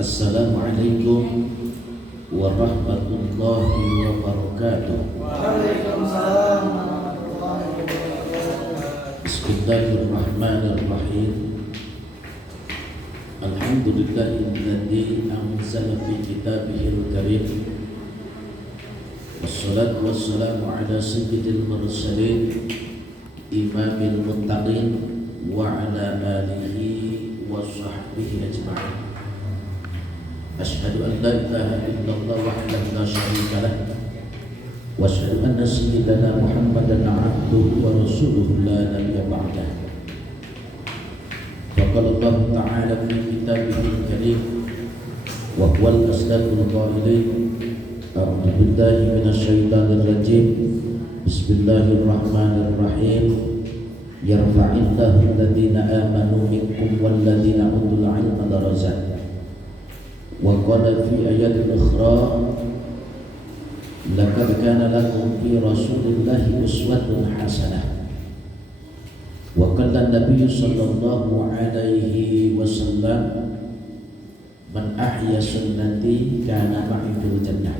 Assalamualaikum warahmatullahi wabarakatuh. Waalaikumsalam warahmatullahi wabarakatuh. Bismillahirrahmanirrahim. Alhamdulillahilladzi anzala fi kitabihil karim. Wassalatu wassalamu ala sayyidil mursalin imamil muttaqin wa ala alihi wa sahbihi ajma'in. Asyhadu an la ilaha illallah wahdahu la syarika lah wa asyhadu anna sayyidana Muhammadan abduhu wa rasuluhu la nabiyya ba'dah. Faqala Allah ta'ala fi kitabihil karim wa huwal asdaqul qailin. A'udzu billahi minasy syaithanir rajim. Bismillahirrahmanirrahim. Yarfa'illahu alladziina aamanu minkum walladziina utul 'ilma darajat. Wa qala fi ayatin ukhra laqad kana lakum fi rasulillahi uswatun hasanah. Wa qala an-nabiy sallallahu alaihi wasallam man ahya sunnati kana ma'i fil jannah.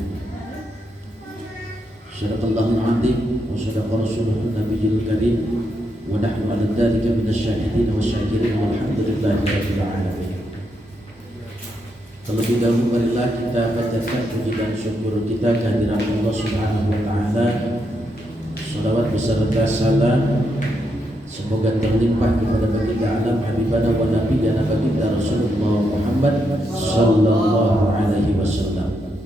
Sadaqallahul 'azim wa sadaqa rasuluhun nabiyyul karim wa nahnu 'ala dzalika minasy syahidin wasyakirin walhamdulillahi rabbil alamin. Terlebih dahulu marilah kita panjatkan puji dan syukur kita kehadiran Allah Subhanahu wa taala. Shalawat beserta salam semoga terlimpah kepada baginda alam habibana wa nabiyana baginda Rasulullah Muhammad sallallahu alaihi wasallam,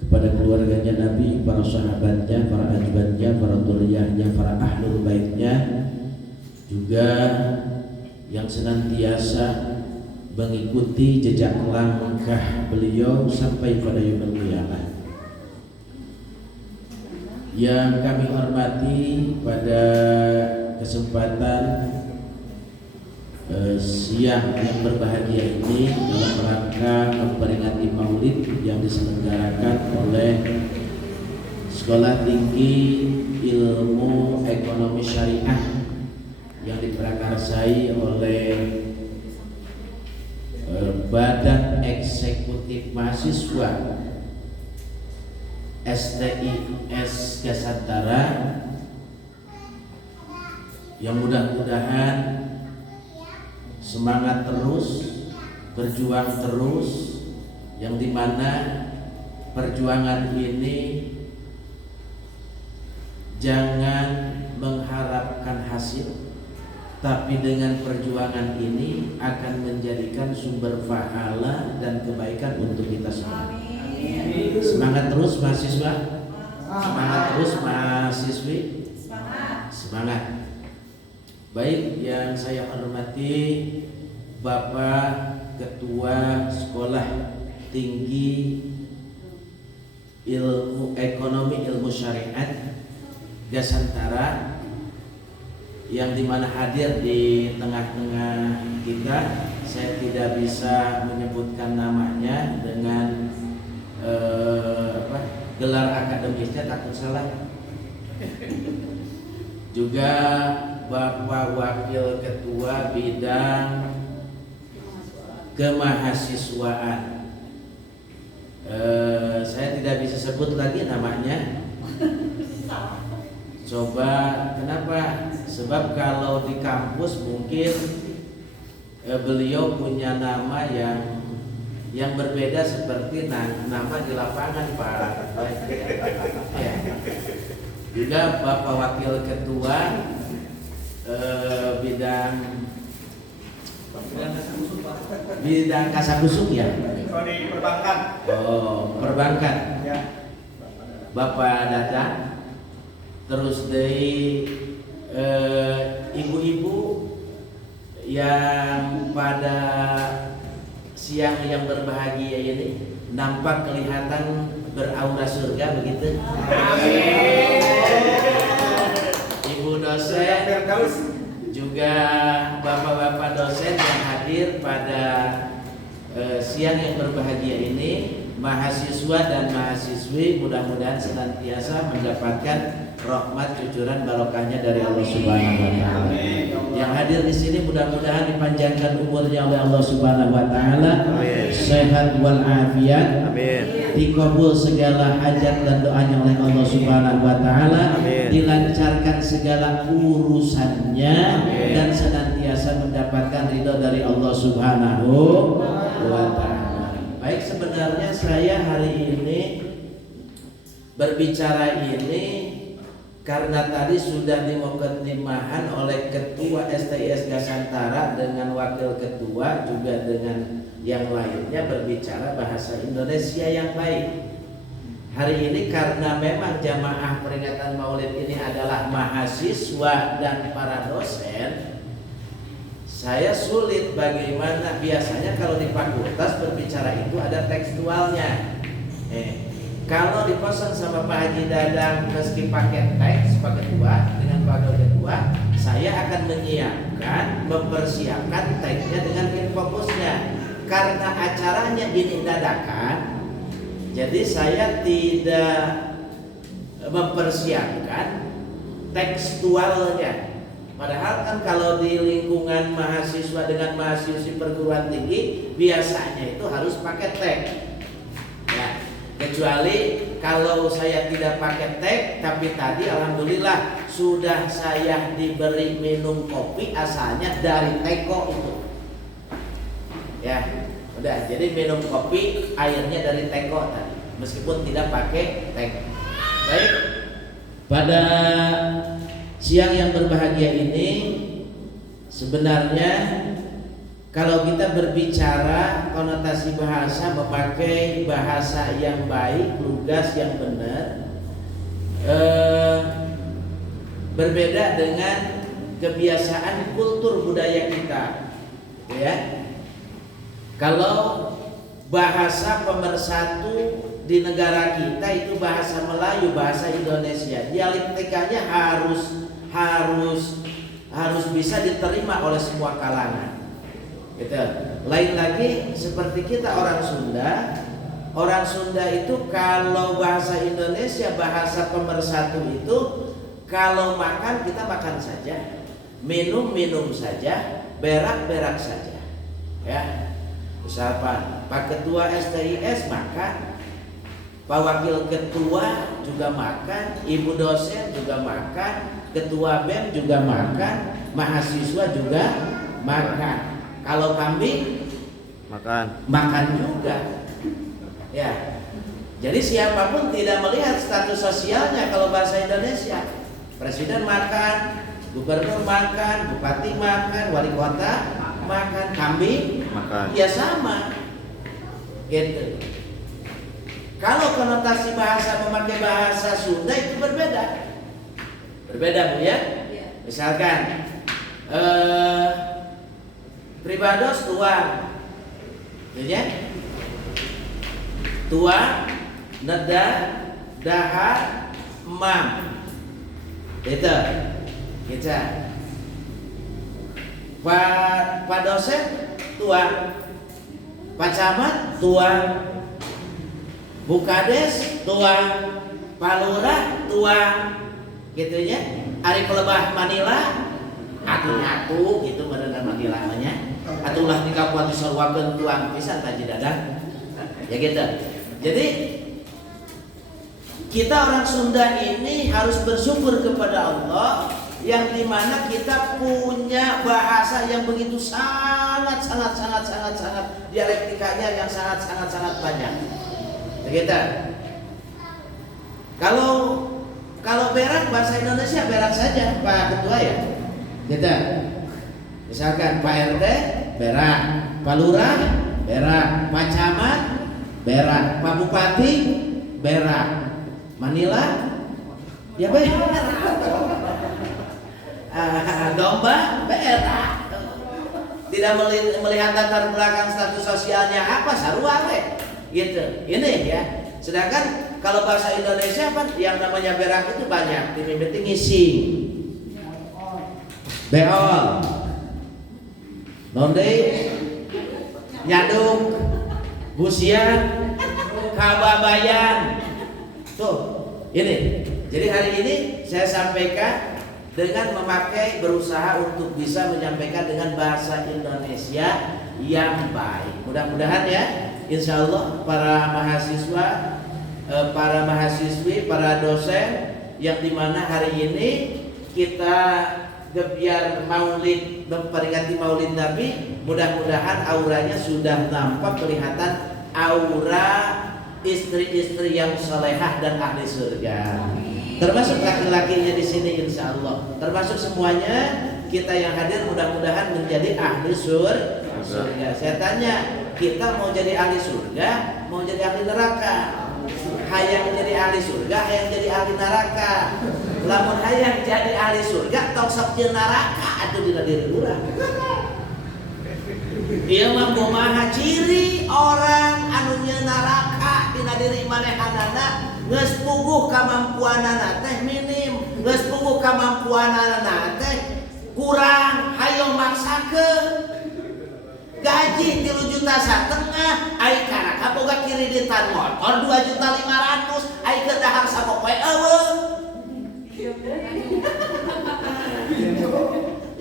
kepada keluarganya Nabi, para sahabatnya, para ajwabnya, para dzurriyyahnya, para ahlul baitnya, juga yang senantiasa mengikuti jejak langkah beliau sampai pada yaumul qiyamah. Yang kami hormati pada kesempatan siang yang berbahagia ini dalam rangka memperingati Maulid yang diselenggarakan oleh Sekolah Tinggi Ilmu Ekonomi Syariah yang diprakarsai oleh Badan Eksekutif Mahasiswa STIS Gasantara, yang mudah-mudahan semangat terus, berjuang terus, yang dimana perjuangan ini jangan mengharapkan hasil, tapi dengan perjuangan ini akan menjadikan sumber pahala dan kebaikan untuk kita semua. Amin. Semangat terus mahasiswa, semangat terus mahasiswi, semangat. Baik, yang saya hormati Bapak Ketua Sekolah Tinggi Ilmu Ekonomi Ilmu Syariat Gasantara, yang dimana hadir di tengah-tengah kita. Saya tidak bisa menyebutkan namanya dengan gelar akademisnya, takut salah. Juga Bapak Wakil Ketua Bidang Kemahasiswaan, saya tidak bisa sebut lagi namanya. Coba kenapa? Sebab kalau di kampus mungkin beliau punya nama yang berbeda seperti nama di lapangan, Pak. Ya. Juga Bapak Wakil Ketua bidang Kasakusuk ya. Perbankan. Oh, perbankan. Ya. Bapak datang. Terus dari ibu-ibu yang pada siang yang berbahagia ini nampak kelihatan beraura surga, begitu. Ibu dosen, juga bapak-bapak dosen yang hadir pada siang yang berbahagia ini, mahasiswa dan mahasiswi mudah-mudahan senantiasa mendapatkan rahmat cucuran barokahnya dari Allah Subhanahu wa taala. Yang hadir di sini mudah-mudahan dipanjangkan umurnya oleh Allah Subhanahu wa taala, sehat wal afiat. Amin. Dikabul segala hajat dan doanya oleh Allah Subhanahu wa taala, dilancarkan segala urusannya. Amin. Dan senantiasa mendapatkan ridho dari Allah Subhanahu wa taala. Baik, sebenarnya saya hari ini berbicara ini karena tadi sudah dimukaddimahan oleh Ketua STIS Gasantara dengan Wakil Ketua juga dengan yang lainnya berbicara bahasa Indonesia yang baik. Hari ini karena memang jamaah peringatan Maulid ini adalah mahasiswa dan para dosen, saya sulit bagaimana biasanya kalau di fakultas berbicara itu ada tekstualnya. Kalau dipesan sama Pak Haji Dadang meski pakai teks Pak Ketua dengan Wakil Ketua, saya akan menyiapkan, mempersiapkan teksnya dengan infokusnya. Karena acaranya ini dadakan, jadi saya tidak mempersiapkan tekstualnya. Padahal kan kalau di lingkungan mahasiswa dengan mahasiswi perguruan tinggi biasanya itu harus pakai teks. Ya, kecuali kalau saya tidak pakai teks, tapi tadi alhamdulillah sudah saya diberi minum kopi asalnya dari teko itu. Ya, udah jadi minum kopi airnya dari teko tadi, meskipun tidak pakai teks. Baik, pada siang yang berbahagia ini sebenarnya kalau kita berbicara konotasi bahasa, memakai bahasa yang baik, lugas yang benar, berbeda dengan kebiasaan kultur budaya kita, ya. Kalau bahasa pemersatu di negara kita itu bahasa Melayu, bahasa Indonesia, dialektikanya harus bisa diterima oleh semua kalangan. Gitu. Lain lagi seperti kita orang Sunda. Orang Sunda itu kalau bahasa Indonesia, bahasa pemersatu itu, kalau makan kita makan saja, minum saja, berak saja. Ya. Misalkan Pak Ketua STIS makan, Pak Wakil Ketua juga makan, Ibu dosen juga makan, Ketua BEM juga makan, mahasiswa juga makan. Kalau kambing makan juga. Ya. Jadi siapapun tidak melihat status sosialnya kalau bahasa Indonesia. Presiden makan, gubernur makan, bupati makan, wali kota makan, kambing makan. Ya sama. Gitu. Kalau konotasi bahasa memakai bahasa Sunda itu berbeda. Berbeda Bu ya? Misalkan pribados tuang, ya? Tuang, neda, dahar, mam. Itu. Gitu. Pak dosen tuang, Pak camat tuang, Bu Kades tuang, Pak lurah tuang, gitu ya. Ari pelebah Manila, atu gitu berenang Manila namanya. Atulah di kabupaten Sarwakeun tuang pisan Haji Dadang. Ya gitu. Jadi kita orang Sunda ini harus bersyukur kepada Allah yang dimana kita punya bahasa yang begitu sangat dialektikanya yang sangat banyak. Begitu. Kalau berak bahasa Indonesia berak saja Pak Ketua ya. Gitu. Misalkan Pak RT berak, Pak Lurah berak, Pak Camat berak, Pak Bupati berak, Manila ya berak. Domba berak. Tidak melihat latar belakang status sosialnya apa, sarua we. Gitu. Ini ya. Sedangkan kalau bahasa Indonesia apa yang namanya berak itu banyak. Dimimiti ngising, beol, nonde, nyaduk, busian, kababayan. Tuh, ini. Jadi hari ini saya sampaikan dengan berusaha untuk bisa menyampaikan dengan bahasa Indonesia yang baik. Mudah-mudahan ya, insya Allah para mahasiswa, para mahasiswi, para dosen yang dimana hari ini kita biar maulid, memperingati maulid Nabi, mudah-mudahan auranya sudah nampak, kelihatan aura istri-istri yang salehah dan ahli surga. Termasuk laki-lakinya di sini insya Allah. Termasuk semuanya kita yang hadir mudah-mudahan menjadi ahli surga. Saya tanya, kita mau jadi ahli surga, mau jadi ahli neraka? Hayang jadi ahli surga, hayang jadi ahli neraka. Lamun hayang jadi ahli surga, tong sok jeung neraka atuh dina diri urang. Ieu mah kumaha ciri orang anu nyeun neraka dina diri manehanana geus puguh kamampuanana teh minim, geus puguh kamampuanana teh kurang, hayo maksakeun. Gaji 3,5 juta, ai karaka boga kreditan motor 2,500.000, ai ke dahar sapopoe eueuh.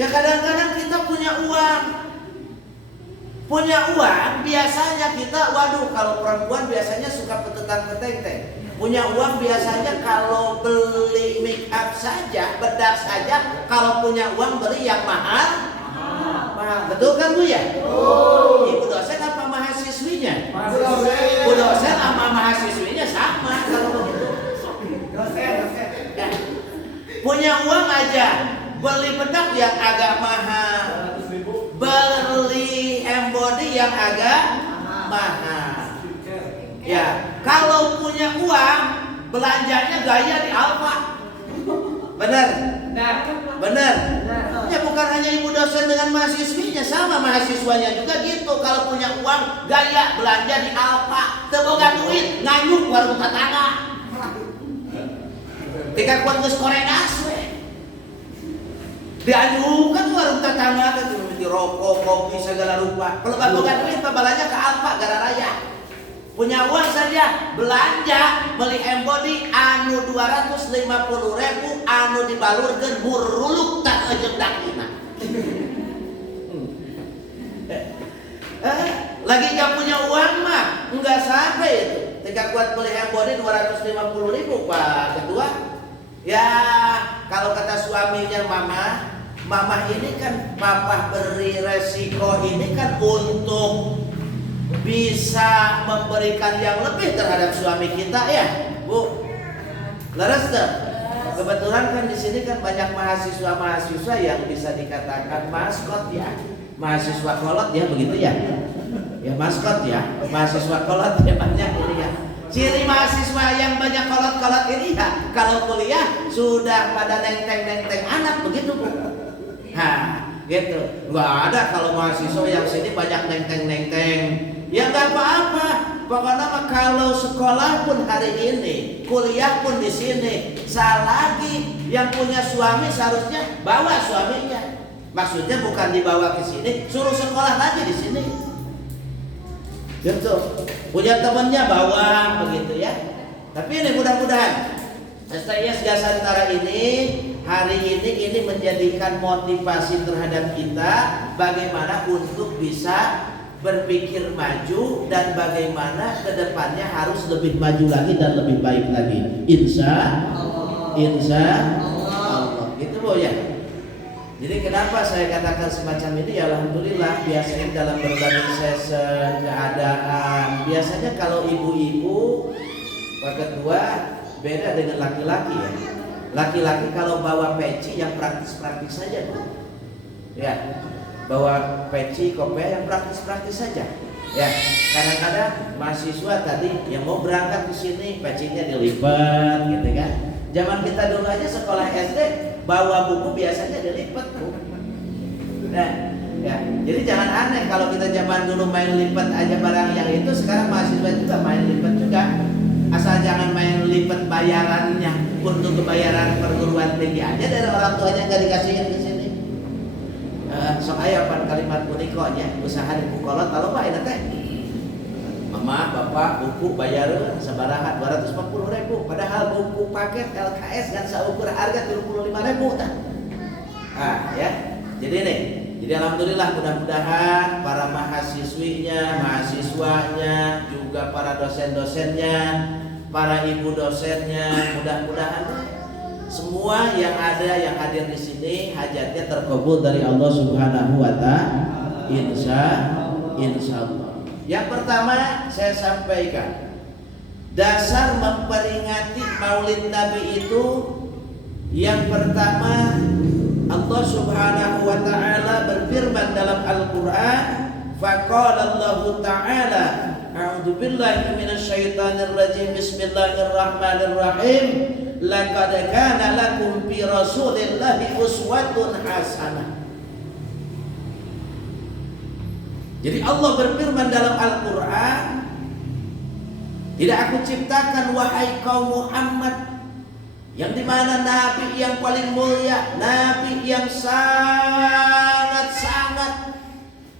Ya kadang-kadang kita punya uang biasanya kita, waduh, kalau perempuan biasanya suka petetan peteng-teng. Punya uang biasanya kalau beli make up saja, bedak saja, kalau punya uang beli yang mahal. Betul kan Bu ya? Ibu dosen apa mahasiswinya? Bu dosen sama mahasiswinya sama kalau begitu. Dosen. Ya. Punya uang aja beli bedak yang agak mahal, beli embody yang agak mahal. Ya, kalau punya uang belanjanya gaya di Alfa. Benar? Benar. Ya bukan hanya ibu dosen dengan mahasiswinya, sama mahasiswanya juga gitu. Kalau punya uang gaya belanja di Alfa, teu boga duit nganyuk warung tetangga. Tika kuat geus koredas we. Dianyukan warung tetangga teh di rokok, kopi segala rupa. Kalau boga duit balanya ke Alfa Gara Raya. Punya uang saja belanja beli embody anu 250.000 anu dibalurkeun muruluk tak ejeung dakina. Lagi gak punya uang mah enggak sampai itu. Ketika kuat beli embody 250.000 Pak Ketua. Ya kalau kata suaminya mama ini kan papa beri resiko ini kan untuk bisa memberikan yang lebih terhadap suami kita ya, Bu. Laras tuh. Kebetulan kan di sini kan banyak mahasiswa yang bisa dikatakan maskot ya, mahasiswa kolot ya begitu ya, ya maskot ya, mahasiswa kolot ya banyak ini ya. Ciri mahasiswa yang banyak kolot-kolot ini ya, kalau kuliah sudah pada nenteng anak begitu Bu. Gitu. Nggak ada kalau mahasiswa yang sini banyak nenteng. Ya nggak apa-apa. Pokoknya kalau sekolah pun hari ini, kuliah pun di sini, lagi yang punya suami seharusnya bawa suaminya. Maksudnya bukan dibawa ke sini, suruh sekolah lagi di sini. Gitu. Punya temannya bawa begitu ya. Tapi ini mudah-mudahan STIS Gasantara ini hari ini menjadikan motivasi terhadap kita bagaimana untuk bisa berpikir maju dan bagaimana kedepannya harus lebih maju lagi dan lebih baik lagi. Insya Allah. Gitu Bu ya. Jadi kenapa saya katakan semacam ini? Ya alhamdulillah biasanya dalam berbagai sesi keadaan biasanya kalau ibu-ibu Pak Ketua beda dengan laki-laki ya. Laki-laki kalau bawa peci yang praktis-praktis saja Bu. Ya. Bawa peci, kopiah yang praktis-praktis saja. Ya, kadang-kadang mahasiswa tadi yang mau berangkat ke sini pecinya dilipat gitu kan. Zaman kita dulu aja sekolah SD bawa buku biasanya dilipat tuh. Nah, ya, jadi jangan aneh kalau kita zaman dulu main lipat aja barang yang itu, sekarang mahasiswa juga main lipat juga. Asal jangan main lipat bayarannya untuk kebayaran perguruan tinggi aja dari orang tuanya nggak dikasihin ke sini. Sok aya pan kalimat puniko nya usaha di kolot kalau mah eta teh Mama, bapak, buku bayaran sabaraha 250.000, padahal buku paket LKS kan saukur harga 35.000 tah. Ya. Jadi alhamdulillah mudah-mudahan para mahasiswinya, mahasiswanya, juga para dosen-dosennya, para ibu dosennya, mudah-mudahan semua yang ada yang hadir di sini hajatnya terkabul dari Allah Subhanahu wa taala. Insyaallah. Yang pertama saya sampaikan, dasar memperingati Maulid Nabi itu yang pertama, Allah Subhanahu wa taala berfirman dalam Al-Qur'an, faqala Allah taala, a'udzu billahi minasyaitonir rajim, bismillahirrahmanirrahim, laqad kana lakum fi rasulillahi uswatun hasanah. Jadi Allah berfirman dalam Al-Quran, tidak aku ciptakan wahai kaum Muhammad, yang dimana Nabi yang paling mulia, Nabi yang sangat-sangat,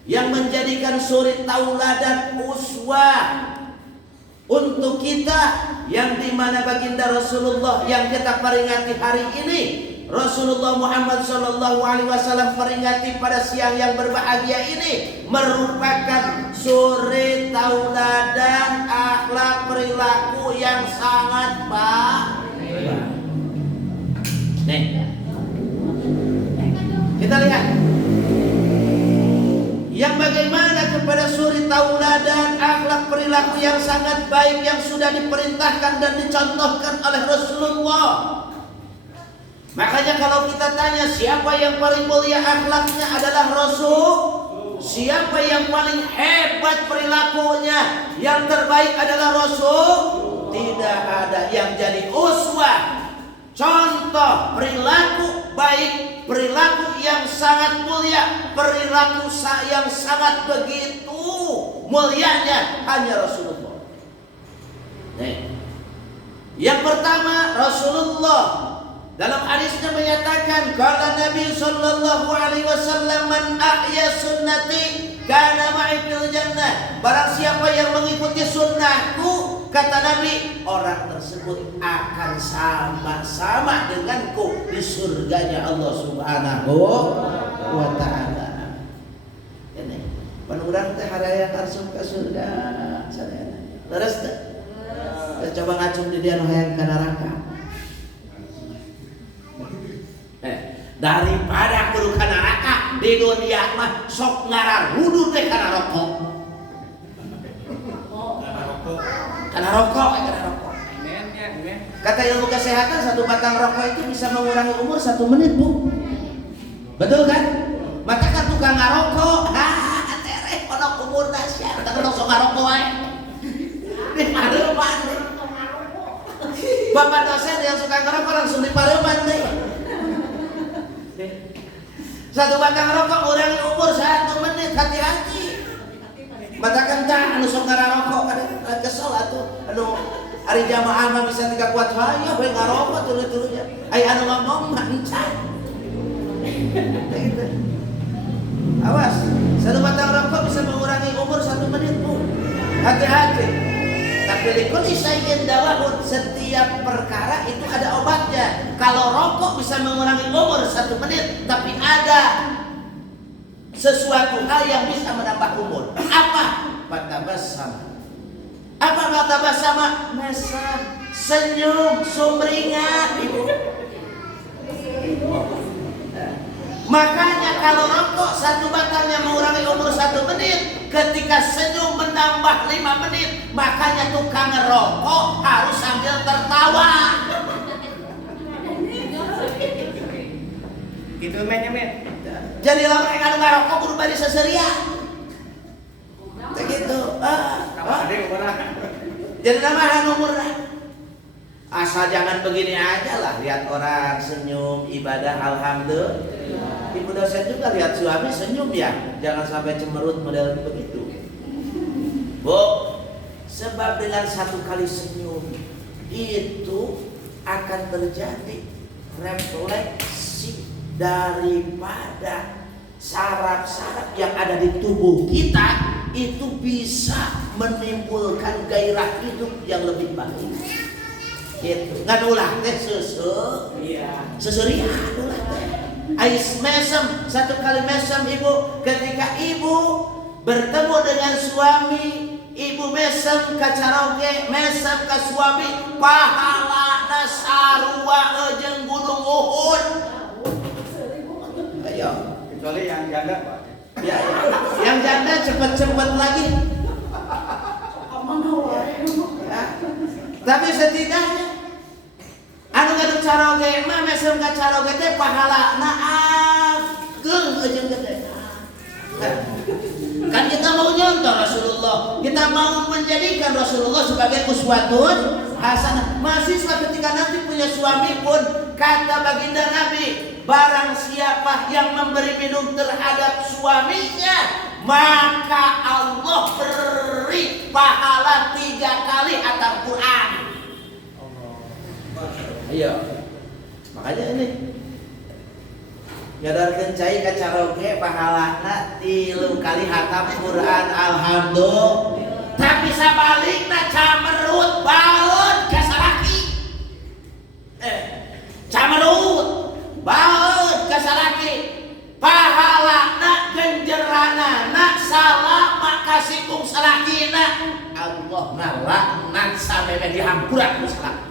yang menjadikan suri tauladan uswah untuk kita, yang dimana baginda Rasulullah yang kita peringati hari ini, Rasulullah Muhammad Sallallahu Alaihi Wasallam peringati pada siang yang berbahagia ini, merupakan suri tauladan akhlak perilaku yang sangat baik. Nih, kita lihat yang bagaimana kepada suri tauladan akhlak perilaku yang sangat baik yang sudah diperintahkan dan dicontohkan oleh Rasulullah. Makanya kalau kita tanya siapa yang paling mulia akhlaknya adalah Rasul, siapa yang paling hebat perilakunya yang terbaik adalah Rasul, tidak ada yang jadi uswah, contoh perilaku baik, perilaku yang sangat mulia, perilaku yang sangat begitu mulianya hanya Rasulullah. Nih, yang pertama Rasulullah dalam hadisnya menyatakan, kata Nabi Sallallahu Alaihi Wasallam, man ahya sunnati kana ma'i fil jannah. Barang siapa yang mengikuti sunnahku, kata Nabi, orang tersebut akan sama-sama denganku di surganya Allah Subhanahu wa taala. Ini penurang teh haraya karsuk ke surga sadayana. Leres teh? Coba ngacung di dia nu hayang ka neraka. Daripada kudu ka neraka di dunia mah sok ngararudu teh kana rokok. Karena rokok. Kata ilmu kesehatan, satu batang rokok itu bisa mengurangi umur 1 menit, Bu. Betul kan? Maka kan tukang ngarokok, tereh ono umur dahsyat, tak sok ngarokok wae. Dipareuman. Bapak dosen yang suka ngerokok langsung dipareuman deh. Satu batang rokok kurangi umur 1 menit, hati-hati. Batakan tak anu sok ngarokok kada kesel atuh. Anu ari jamaah mah bisa 3 kuat hayang we ngarokok tuluy-tulunya. Ai anu ngomong mancan. Awas, satu batang rokok bisa mengurangi umur 1 menit, Bu. Hati-hati. Tapi likulli syai'in dawa'un, setiap perkara itu ada obatnya. Kalau rokok bisa mengurangi umur 1 menit, tapi ada sesuatu hal yang bisa menambah umur. Apa? Batabasam. Apa batabasam? Mesra, senyum, sumringah, Ibu. Makanya kalau rokok 1 batangnya mengurangi umur 1 menit, ketika senyum menambah 5 menit, makanya tukang ngerokok harus sambil tertawa. Gitu men. Jadi lamun anu ngarokok kudu bari seseria. Teh gitu. Jadi namahan umurna. Asal jangan begini aja lah, lihat orang senyum ibadah alhamdulillah. Ibu dosen juga lihat suami senyum ya, jangan sampai cemerut model begitu. Bu, sebab dengan 1 kali senyum itu akan terjadi refleksi daripada saraf-saraf yang ada di tubuh kita itu bisa menimbulkan gairah hidup yang lebih baik. Gitu. Ngan ulah teh susu. Iya. Susuria ulah teh. Ais mesem, satu kali mesem ibu, ketika ibu bertemu dengan suami, ibu mesem ka caroge, mesem ka suami, pahalana sarua jeung gunung Uhud. Ayo, Kecuali yang janda, Pak. ya, yang janda cepet-cepet lagi. Ya. Tapi setidaknya anu ngadu caroge mah mesem ka caroge teh pahalana ageung jeung gede. Kan kita mau nyontoh Rasulullah, kita mau menjadikan Rasulullah sebagai uswatun hasanah. Mahasiswa ketika nanti punya suami pun, kata baginda Nabi, barang siapa yang memberi minum terhadap suaminya, maka Allah beri pahala 3 kali hatam Quran. Ayo, makanya ini nyadarkeun cai ka caroge pahalana 3 kali hatam Quran, alhamdulillah. Tapi sabalikna camerut baeud ka salaki. Camerut baeud ka salaki. Pahalana genjeranana salama kasihung salakina. Allah ngalaknat sameme dihampuran ku salaki.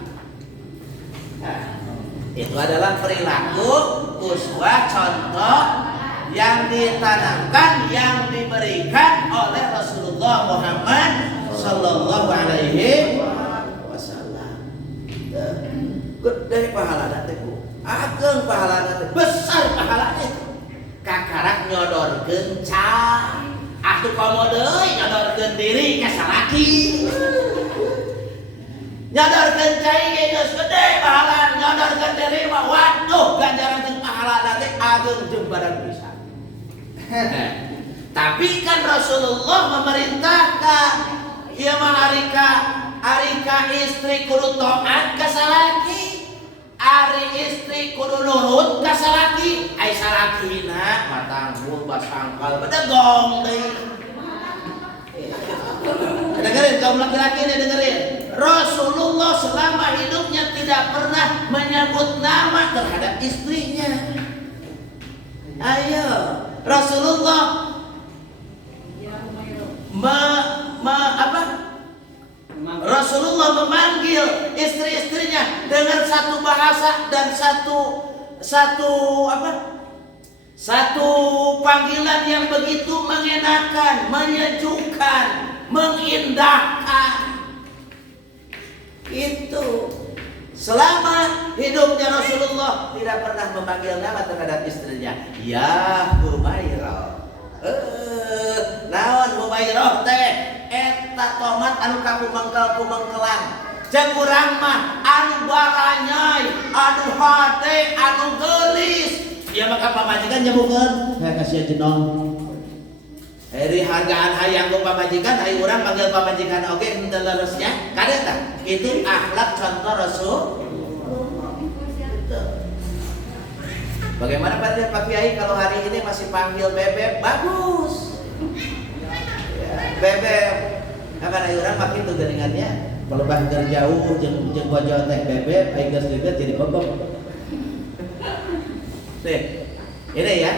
Itu adalah perilaku uswah, contoh yang ditanamkan, yang diberikan oleh Rasulullah Muhammad Sallallahu Alaihi Wasallam. Gede pahalana teh, ageng pahalana teh, besar pahalana teh. Kakarak nyodorkeun ca, atuh komo deui nyodorkeun diri ka salaki. Nyodorkeun cai geus gede pahala, nyodorkeun diri mah waduh ganjaran jeung pahala teh ageung jeung badan pisan. Tapi kan Rasulullah memerintahkan ieu mah arika istri kudu taat ka salaki, ari istri kudu nurut ka salaki, ai salakina matangguh basangkal bedegong deui. Dengerin kaum laki-laki ini, dengerin. Rasulullah selama hidupnya tidak pernah menyebut nama terhadap istrinya. Ayo, Rasulullah Rasulullah memanggil istri-istrinya dengan satu bahasa dan satu panggilan yang begitu mengenakan, menyejukkan, mengindahkan. Itu selama hidupnya Rasulullah tidak pernah memanggil nama terhadap istrinya. Ya Humairah. Naon Humairah teh? Eta tomat anu kakumengkel-kumengkelan. Jeung urang mah anu baranyai, anu hade, anu geulis. Ya maka pamajikan nyebukeun, saya kasih jenong. Dari hargaan hayang ku pamajikan, hayang urang panggil pamajikan oge henteu leresnya. Kadeta itu akhlak contoh Rasul. Bagaimana Pak Kiai kalau hari ini masih panggil bebek? Bagus. Ya, bebek. Akan hayang urang makin tuh geuningannya. Pelebah jauh jeung bojo teh bebek, aya geus deukeut jadi bobok. Ini ya.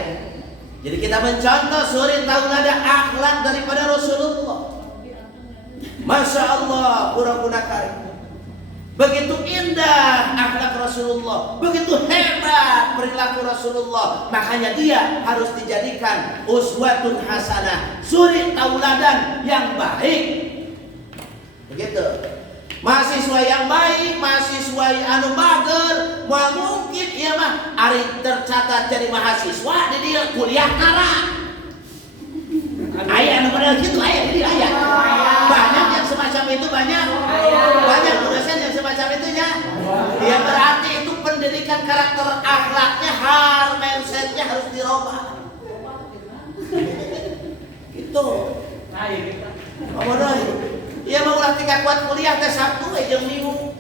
Jadi kita mencontoh suri tauladan akhlak daripada Rasulullah. Masya Allah, pura-pura karim. Begitu indah akhlak Rasulullah, begitu hebat perilaku Rasulullah. Makanya dia harus dijadikan uswatun hasanah, suri tauladan yang baik. Begitu. Mahasiswa yang baik, mahasiswa anu mager, moal mungkin ieu mah ari tercatat jadi mahasiswa di dia kuliah kara. Aya anu model kitu aya di aya. Banyak yang semacam itu banyak. Banyak dosen yang semacam itu ya. Ya berarti itu pendidikan karakter akhlaknya, mindsetnya harus dirubah. Gitu. Nah, iya mau ulah tingkat kuat kuliah teh Sabtu we jeung Minggu.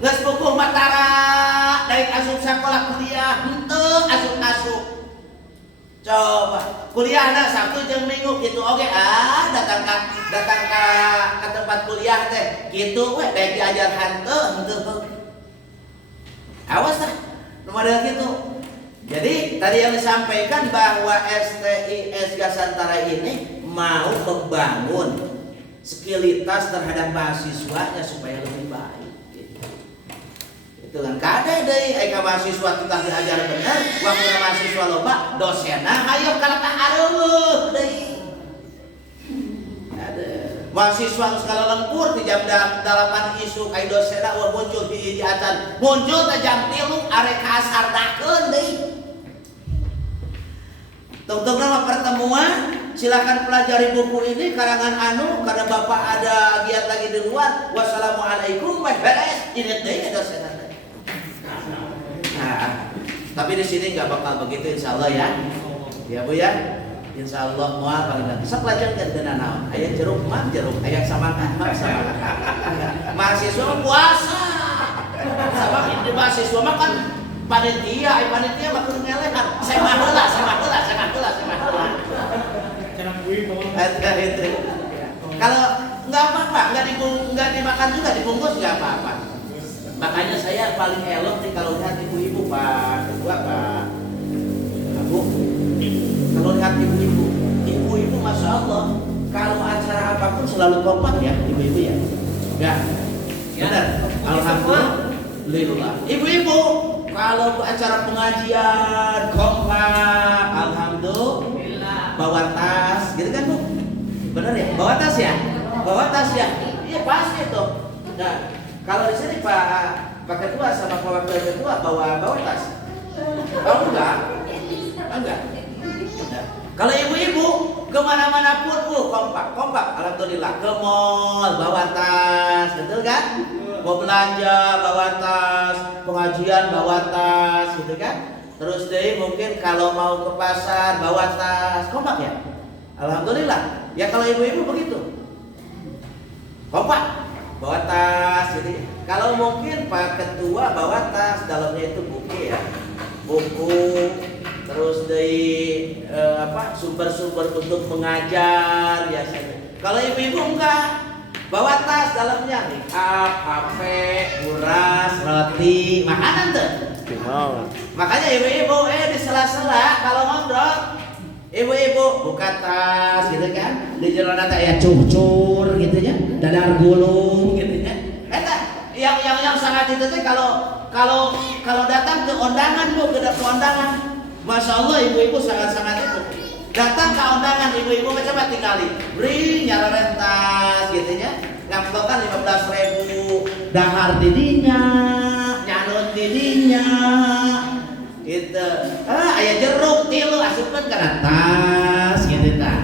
Geus puguh matara daek asup sakola kuliah henteu asup-asup. Coba kuliahna Sabtu jeung Minggu kitu oge datang ka tempat kuliah teh kitu we baik diajar henteu. Awas tah nu model kitu. Jadi tadi yang disampaikan bahwa STIS Gasantara ini mau membangun skilitas terhadap mahasiswanya supaya lebih baik. Itu kan kada deui aya mahasiswa kita diajar bener, waktu mahasiswa loba dosenna hayo kana tahareuh deui. Ada mahasiswa nu skala lengkur di jam 8 isu kai dosenna muncul di acan, muncul teh jam 3 arek kasardakeun deui. Tungtungna mah pertemuan, silakan pelajari buku ini karangan anu karena Bapak ada giat lagi di luar. Wassalamualaikum beres ini deui dosenna. Nah, tapi di sini nggak bakal begitu insya Allah ya, ya Bu ya, insya Allah mual paling nanti. Sepelajaran dengan naon, ayat jeruk mah jeruk, ayat samakan mah samakan. Mahasiswa puasa, sama ini mahasiswa makan panitia mah kudu ngelehan. Saya maheula. Kalau nggak apa-apa, nggak dimakan juga dibungkus nggak apa-apa. Makanya saya paling elok nih kalau lihat ibu-ibu Pak Ketua Pak Abu, kalau lihat ibu-ibu Masya Allah kalau acara apapun selalu kompak ya ibu-ibu ya. Ya, benar. Alhamdulillah. Ibu-ibu kalau acara pengajian kompak, alhamdulillah. Bawa tas, gitu kan Bu? Benar ya? Bawa tas ya? Iya pasti tuh. Nah, kalau di sini Pak Ketua sama Pak Wakil Ketua bawa tas. Oh enggak. Nah, kalau ibu-ibu kemana-mana pun kompak. Alhamdulillah. Ke mall bawa tas, betul kan? Mau belanja bawa tas, pengajian bawa tas, gitu kan? Terus deh mungkin kalau mau ke pasar bawa tas, kompak ya? Alhamdulillah. Ya kalau ibu-ibu begitu, kompak. Bawa tas, jadi kalau mungkin Pak Ketua bawa tas, dalamnya itu buku ya, terus dari sumber-sumber untuk mengajar biasanya. Kalau ibu-ibu enggak, bawa tas dalamnya make up, HP, beras, roti, makanan tuh. Makanya ibu-ibu di sela-sela kalau ngobrol, ibu-ibu buka tas gitu kan, di jalan ada ya cucur gitu ya, dadar gulung gitu ya. Yang sangat itu tuh kalau datang ke undangan Bu, ke undangan, Masya Allah ibu-ibu sangat itu. Datang ke undangan ibu-ibu coba tinggali, beri nyara tas gitu ya, ngamplokan 15.000, dahar didinya, nyanut didinya. Gitu. Aya jeruk tilu asupkeun kana tas gitu tah.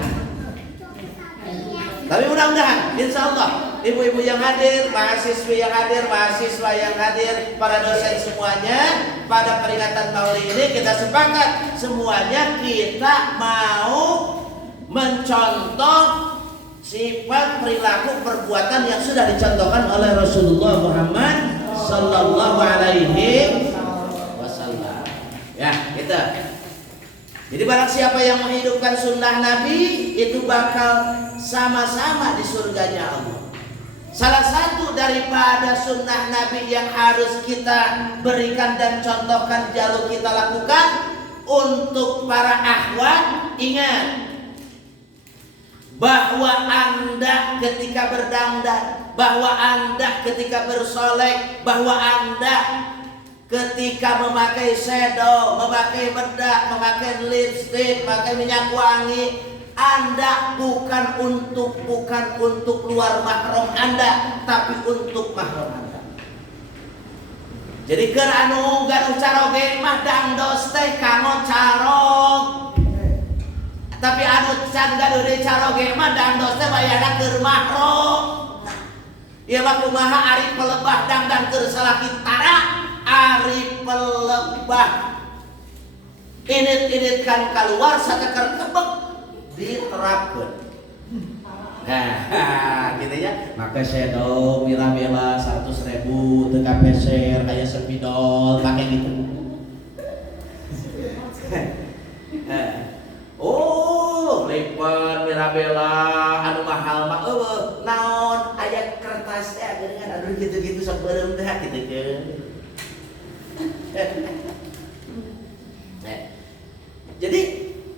Tapi mudah-mudahan insyaallah ibu-ibu yang hadir, mahasiswa yang hadir, para dosen semuanya pada peringatan Maulid ini kita sepakat semuanya kita mau mencontoh sifat perilaku perbuatan yang sudah dicontohkan oleh Rasulullah Muhammad sallallahu alaihi wasallam. Ya, gitu. Jadi barang siapa yang menghidupkan sunnah Nabi itu bakal sama-sama di surganya Allah. Salah satu daripada sunnah Nabi yang harus kita berikan dan contohkan jalur kita lakukan untuk para akhwat, ingat bahwa Anda ketika berdangdan, bahwa Anda ketika bersolek, bahwa Anda ketika memakai shadow, memakai bedak, memakai lipstick, memakai minyak wangi, Anda bukan untuk luar mahram Anda, tapi untuk mahram Anda. Jadi keur anu gaduh caroge mah dangdos teh kanggo carog. Tapi anu can gaduh deui caroge mah dangdos teh bayana keur mahram. Ieu mah kumaha ari pelebah dangdang keur salaki tara. Ari pelebah init-initkan keluar sateker kebek diterapkan. Nah, gitu ya. Maka shadow mila-mila 100.000 teu kapeser aya sepidol pakai gitu. Oh, lipat Mirabella anu mahal mah naon aya kertas teh dengan aduh gitu-gitu sok beureum teh gitu kan. Jadi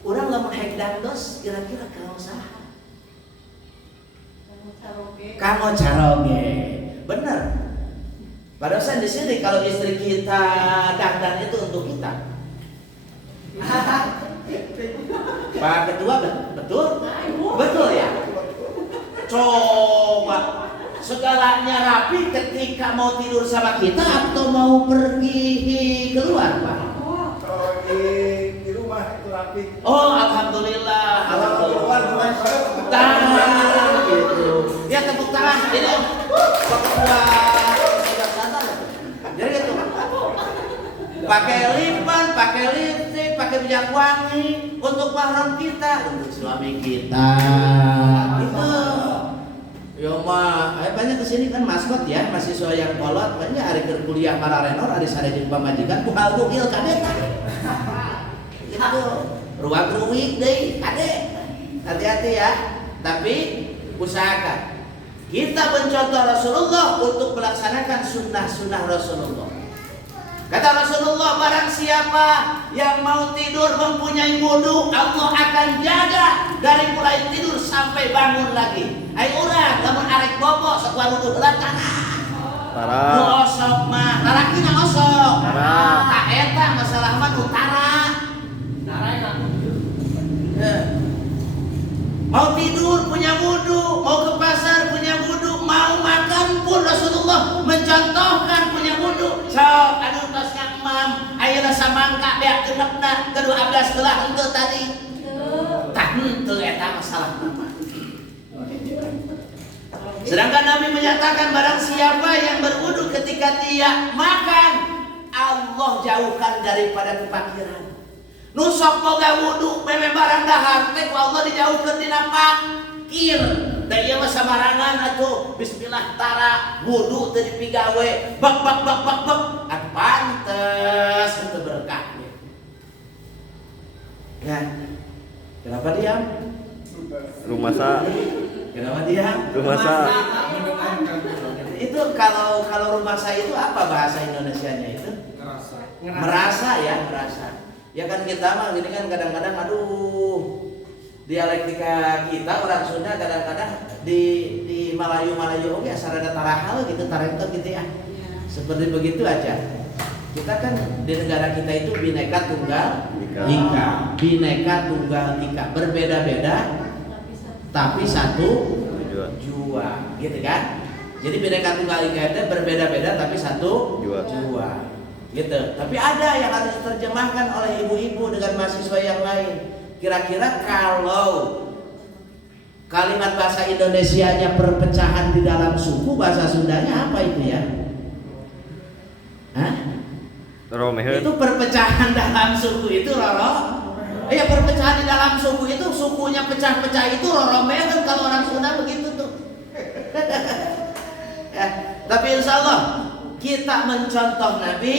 urang lamun hek dangdos kira-kira kalau saha? Kamu caroge. Bener. Padahal di sini kalau istri kita dandan itu untuk kita. Pak Ketua betul? Betul ya? Coba segalanya rapi ketika mau tidur sama kita atau mau pergi keluar, Pak? Kalau di rumah itu rapi. Oh, alhamdulillah. Alhamdulillah. Gitu. Ya tepuk tangan. Ini Pak Ketua. Jadi gitu. Pakai lipan, pakai lipstick, pakai minyak wangi untuk mahram kita, untuk suami kita. Gitu. Yo mah, banyak kesini kan maskot ya, mahasiswa yang kolot, banyak hari kuliah mararenor, hari sare jeung pamajikan, buhal bukil kadeta. Gitu. Ruang ruwik deui, kade. Hati-hati ya. Tapi usahakan kita mencontoh Rasulullah untuk melaksanakan sunnah-sunnah Rasulullah. Kata Rasulullah, barang siapa yang mau tidur mempunyai wudu, Allah akan jaga dari mulai tidur sampai bangun lagi. Ayo urang, lamun arek bobo sok wudu heula tanah. Parah. Nu osok mah, lalakina osok. Parah. Tak eta masalah mah utara. Mau tidur punya wudu, mau ke pasar punya wudu, mau makan pun Rasulullah mencontohkan punya wudu. Sok aduh tos ka imam, ayeuna samangka beak genepna ke 12 gelah henteu tadi. Tah henteu eta masalah mah. Sedangkan Nabi menyatakan barang siapa yang berwudu ketika dia makan, Allah jauhkan daripada kefakiran. Nu sok boga wudu meme barang dahar teh ku Allah dijauhkeun dina fakir. Da ieu mah samarangan atuh bismillah tara wudu teu dipigawe bak at pantes henteu berkahnya. Ya. Kenapa diam? Rumah sa. Kenapa diam? Rumah sa. Itu kalau rumah saya itu apa bahasa Indonesianya itu? Merasa ya, merasa. Ya kan kita mah gini kan kadang-kadang aduh dialektika kita orang Sunda kadang-kadang di Melayu oke sarada tarahal gitu tarento gitu ya. Seperti begitu aja. Kita kan di negara kita itu bineka tunggal ika. Bineka tunggal ika, berbeda-beda tapi satu jua, gitu kan? Jadi bineka tunggal ika itu berbeda-beda tapi satu jua. Gitu. Tapi ada yang harus diterjemahkan oleh ibu-ibu dengan mahasiswa yang lain. Kira-kira kalau kalimat bahasa Indonesianya perpecahan di dalam suku, bahasa Sundanya apa itu ya? Hah? Itu perpecahan dalam suku itu Roro. Ya perpecahan di dalam suku itu sukunya pecah-pecah itu Roro mehen kalau orang Sunda begitu tuh. Ya, tapi insya Allah kita mencontoh Nabi,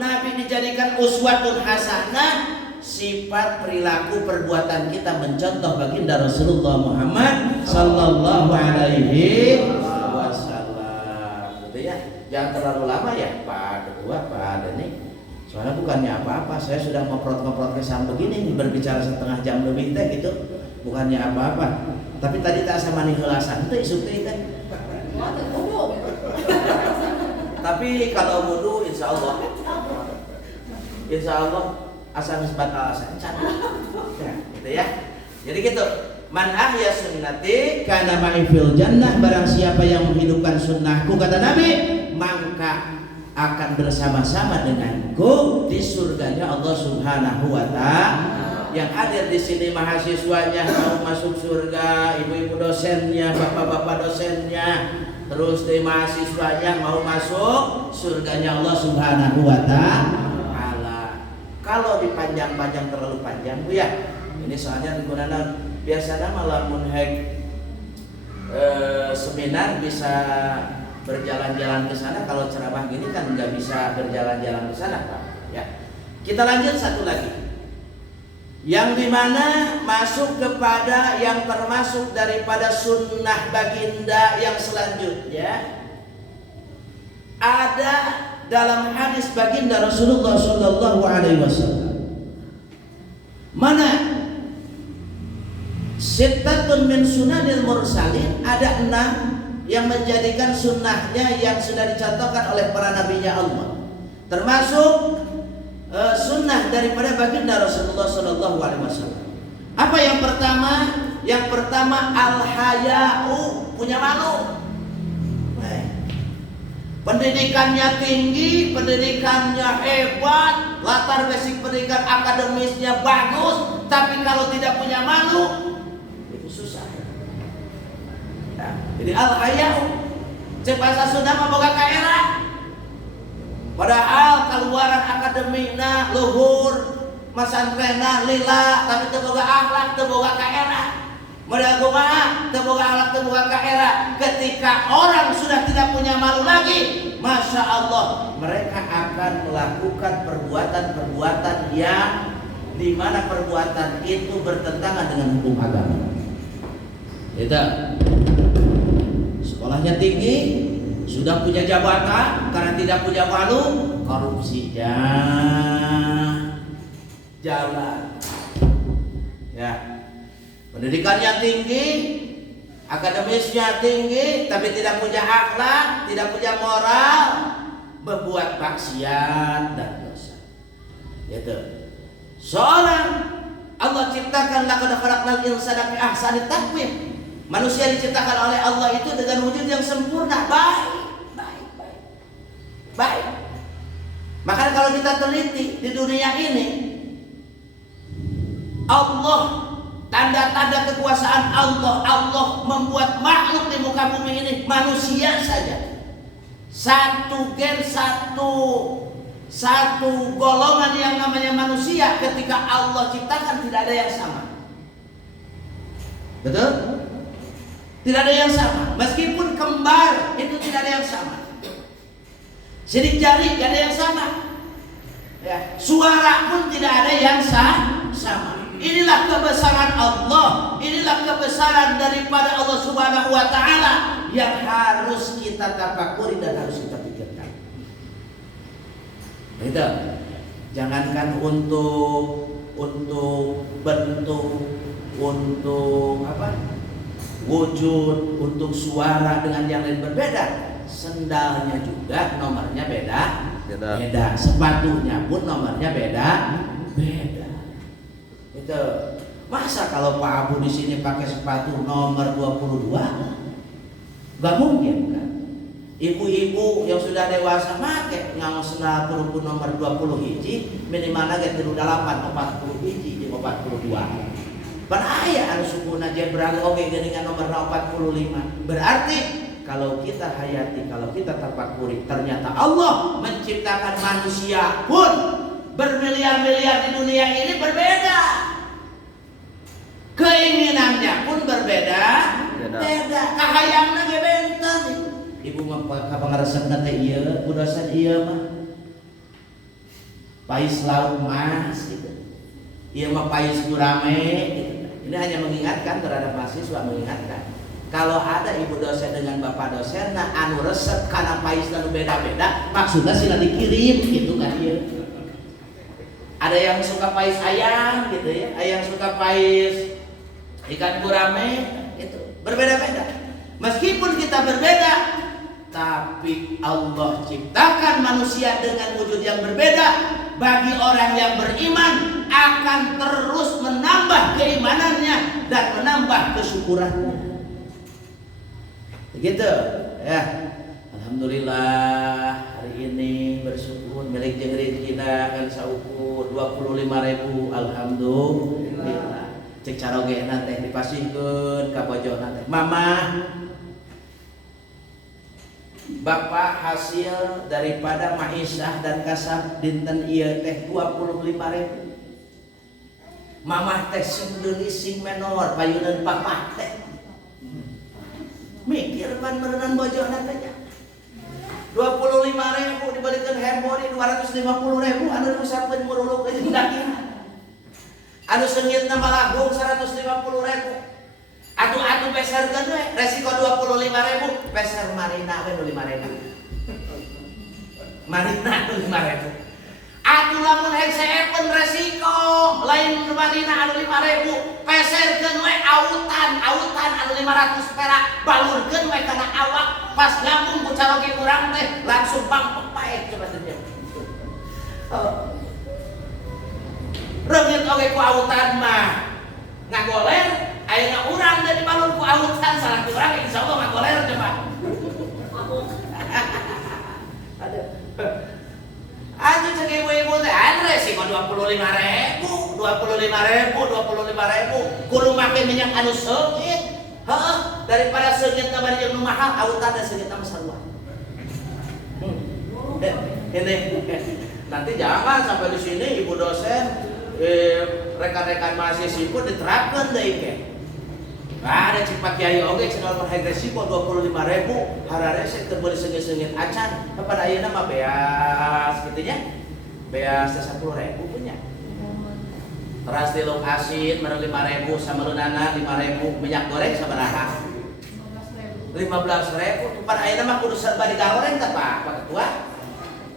Nabi dijadikan uswatun hasanah, sifat perilaku perbuatan kita mencontoh baginda Rasulullah Muhammad sallallahu alaihi wasallam. Gitu ya. Jangan terlalu lama ya Pak Ketua, Pak Deni. Soalnya bukannya apa-apa, saya sudah ngoprot-ngoprot kesan begini berbicara setengah jam lebih teh gitu. Bukannya apa-apa. Tapi tadi tak sama nih helasan teh isu teh. Tapi kalau wudu insya Allah asal nisbat alasan cantik ya, gitu ya. Jadi gitu. Man ahya sunnati kana ma'i fil jannah, barang siapa yang menghidupkan sunnahku kata Nabi, maka akan bersama-sama denganku di surganya Allah Subhanahu wa taala. Yang hadir di sini mahasiswanya mau masuk surga, ibu-ibu dosennya, bapak-bapak dosennya, terus di mahasiswanya mau masuk surganya Allah Subhanahu wa taala. Kalau dipanjang-panjang terlalu panjang Bu ya. Ini soalnya digunakan biasanya malamun seminar bisa berjalan-jalan ke sana. Kalau ceramah gini kan nggak bisa berjalan-jalan ke sana Pak. Ya. Kita lanjut satu lagi. yang dimana masuk kepada yang termasuk daripada sunnah baginda yang selanjutnya ada dalam hadis baginda Rasulullah Sallallahu Alaihi Wasallam, mana sittatun min sunanil mursalin, ada 6 yang menjadikan sunnahnya yang sudah dicontohkan oleh para nabinya Allah, termasuk sunnah daripada baginda Rasulullah Sallallahu Alaihi Wasallam. Apa yang pertama? Yang pertama al-haya'u, punya malu. Pendidikannya tinggi, pendidikannya hebat, latar basic pendidikan akademisnya bagus, tapi kalau tidak punya malu itu susah. Ya, jadi al-haya'u, cek bahasa Sunda mah boga kaera. Padahal keluaran akademikna luhur, masantrena lila, tapi teu boga akhlak, teu boga kaera. Modal kumaha? Teu boga akhlak, teu boga kaera. Ketika orang sudah tidak punya malu lagi, Masya Allah, mereka akan melakukan perbuatan-perbuatan yang dimana perbuatan itu bertentangan dengan hukum agama. Itu sekolahnya tinggi, sudah punya jabatan, karena tidak punya malu, korupsinya jalan. Ya, pendidikannya tinggi, akademisnya tinggi, tapi tidak punya akhlak, tidak punya moral, berbuat maksiat dan dosa. Itu seorang Allah ciptakan laqad khalaqnal insana fi ahsani taqwim. Manusia diciptakan oleh Allah itu dengan wujud yang sempurna, baik. Makanya kalau kita teliti di dunia ini, Allah, tanda-tanda kekuasaan Allah membuat makhluk di muka bumi ini, manusia saja. Satu gen, satu golongan yang namanya manusia, ketika Allah ciptakan tidak ada yang sama. Betul? Tidak ada yang sama. Meskipun kembar itu tidak ada yang sama. Sidik jari tidak ada yang sama. Ya, suara pun tidak ada yang sama. Inilah kebesaran Allah, inilah kebesaran daripada Allah Subhanahu wa taala yang harus kita tafakuri dan harus kita pikirkan. Itu jangankan untuk bentuk, untuk apa? Wujud, untuk suara dengan yang lain berbeda. Sendalnya juga nomornya beda. Sepatunya pun nomornya beda. Itu masa kalau Pak Abu di sini pakai sepatu nomor 22? Gak mungkin kan? Ibu-ibu yang sudah dewasa make nganggo sendal perukun nomor 20 hiji, minimalnya ge 38 40 hiji di 42. Pan aya anu sukuna jebral oge geuningan nomor 45. Berarti kalau kita hayati, kalau kita tafakuri, ternyata Allah menciptakan manusia pun bermiliar-miliar di dunia ini berbeda. Keinginannya pun berbeda. Kahayangna ge benten. Ibu mah kapangaresepna teh ieu, kudosan ieu mah pais lauk mas gitu. Ieu mah pais gurame gitu. Ini hanya mengingatkan terhadap mahasiswa, mengingatkan. Kalau ada ibu dosen dengan bapak dosen, nah anu resep karena pais anu beda-beda, maksudnya sila dikirim gitu kan ya. Ada yang suka pais ayam gitu ya, ada yang suka pais ikan gurame itu berbeda-beda. Meskipun kita berbeda, tapi Allah ciptakan manusia dengan wujud yang berbeda. Bagi orang yang beriman akan terus menambah keimanannya dan menambah kesyukurannya. Begitu ya. Alhamdulillah hari ini bersyukur milik jeung rezekina kan saukur 25.000. Alhamdulillah. Cek carogena teh dipasihkeun ka bojona teh. Mama, Bapak hasil daripada maisah dan kasab dinten ieu teh 25.000. Mamah teh sing deuli sing menor payunan papa teh. Mikir pan merenang bojona teh nya. 25.000 dibalikeun handphone 250.000 anu diusapkeun muruluk jeung dakiran. Anu seungitna malagung 150.000. Atuh peserkeun we, resiko 25.000, peser marina we 5.000. Marina 5.000. Atuh lamun hekseepen resiko lain marina anu 5.000, peserkeun we autan anu 500 perak, balurkeun we kana awak, pas ngambung ku caloki urang teh langsung pangpek paek coba teh. Reungit oge ku autan mah ngagoler, ayeuna urang teh dibalur ku autan salah urang insyaallah ngagoler coba. Aduh cek ibu-ibu teh resiko 25.000, 25.000, kudu make minyak anu seungit. Heeh, daripada seungit na bari jeung nu mahal, autan da seungit mah sarua. Ini nanti jangan sampai di sini ibu dosen rekan-rekan mahasiswa pun diterapkan deui ke. Nah, ada cek Pak Kiai oge cenah harga resiko 25.000, hararese keur beuli seungit-seungit acan. Pada ayeuna mah beas kitu nya. Beas 10.000 punya. Teras tilung asin meureun 5.000, sameunana 5.000, minyak goreng sabaraha? 15.000. Pada ayeuna mah kudu serba digoreng teh Pak Ketua.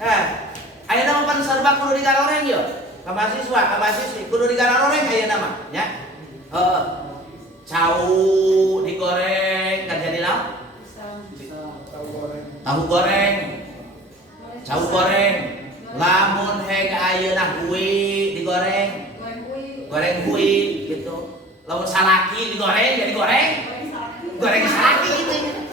Nah, ayeuna mah pan serba kudu digoreng yo. Ka mahasiswa kudu digoreng ayeuna mah nya. Heeh. Cau digoreng kan jadi naon? Tahu goreng. Lamun heg ayeuna hui digoreng. Goreng hui gitu. Lamun salaki digoreng jadi goreng. Goreng salaki gitu.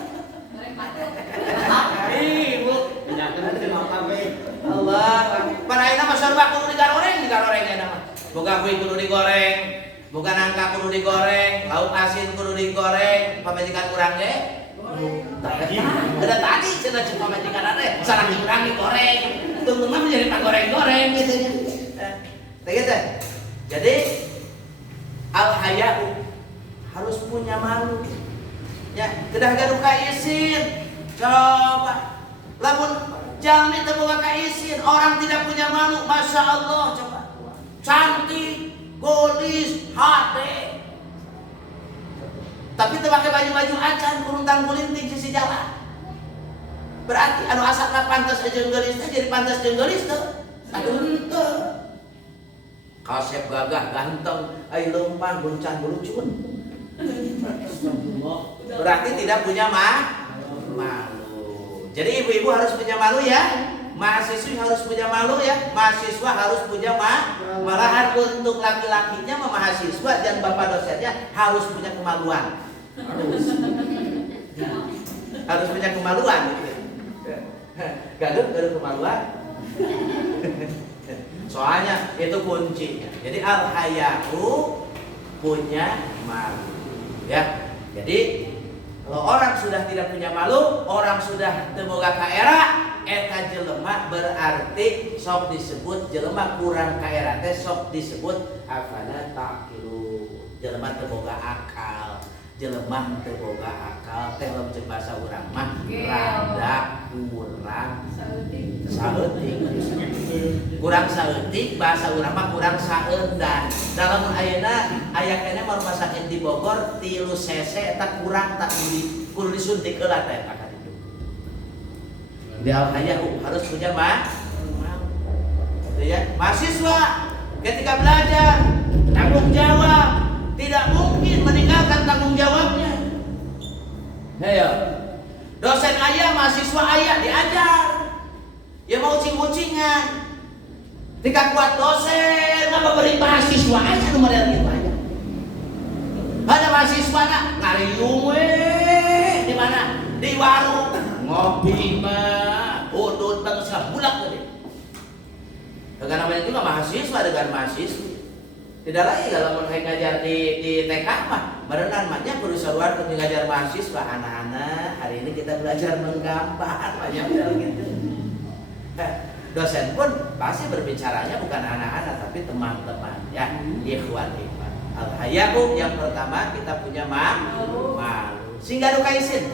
Ibu, minyakeun teh makan we. Allah, pada ayeuna mah sarua kudu digoreng ayeuna mah. Boga hui kudu digoreng. Bukan nangka kudu digoreng, lauk asin kudu digoreng, pamajikan urang ge. Ada tadi cenah cek pamajikan ade, sareng urang digoreng. Tunggu mah menjadi pagoreng-goreng gitu nya. Teh gitu. Jadi al-haya'u harus punya malu. Ya, kedah gaduh ka isin. Coba lamun jalmi teu boga ka isin, orang tidak punya malu, Masya Allah coba. Cantik golis, hade. Tapi teu make baju-baju acan, kuruntang kulinting sisi jalan. Berarti anu asalna pantas jeung geulis teh jadi pantas jeung geulis teu? Aduh henteu. Kasep gagah ganteng, ai leumpang guncan bulucun. Berarti tidak punya malu. Jadi ibu-ibu harus punya malu ya. Mahasiswa harus punya malu ya, mahasiswa harus punya malahan untuk laki-lakinya mahasiswa dan bapak dosennya harus punya kemaluan. Harus punya kemaluan gitu. Gaduh kemaluan. Soalnya itu kuncinya. Jadi al-haya'u punya malu ya. Jadi kalau orang sudah tidak punya malu, orang sudah teu boga kaera, eta jelema berarti sok disebut jelema kurang kaera teh sok disebut afala taqilu. Jelema teu boga akal. Jelema teu boga akal teh lamun ceuk basa urang mah rada kurang saeutik. Kurang saeutik bahasa urang mah kurang saeudan. Dalam ayeuna aya keneh mah rumah sakit di Bogor 3 cc eta kurang tak kudu disuntik heula teh eta. Di al-haya'u harus punya ya. Mahasiswa ketika belajar tanggung jawab, tidak mungkin meninggalkan tanggung jawabnya. Ayo, dosen ayah, mahasiswa ayah diajar, ya mau ucing-ucingan. Tika kuat dosen, ngapa beri mahasiswa ayah nu model gitu aja. Ada mahasiswa nak ngariung di mana? Di warung ngopi mah, udut bang sabulak tadi. Dengan namanya juga mahasiswa dengan mahasiswa. Tidak lagi kalau mereka ngajar di TK mah, berenang maknya perlu saluar untuk ngajar mahasiswa. Anak-anak, hari ini kita belajar menggambar, banyak gitu. Dosen pun pasti berbicaranya bukan anak-anak tapi teman-teman ya, ikhwan. Al-haya'u yang pertama kita punya malu. Sehingga duka isin,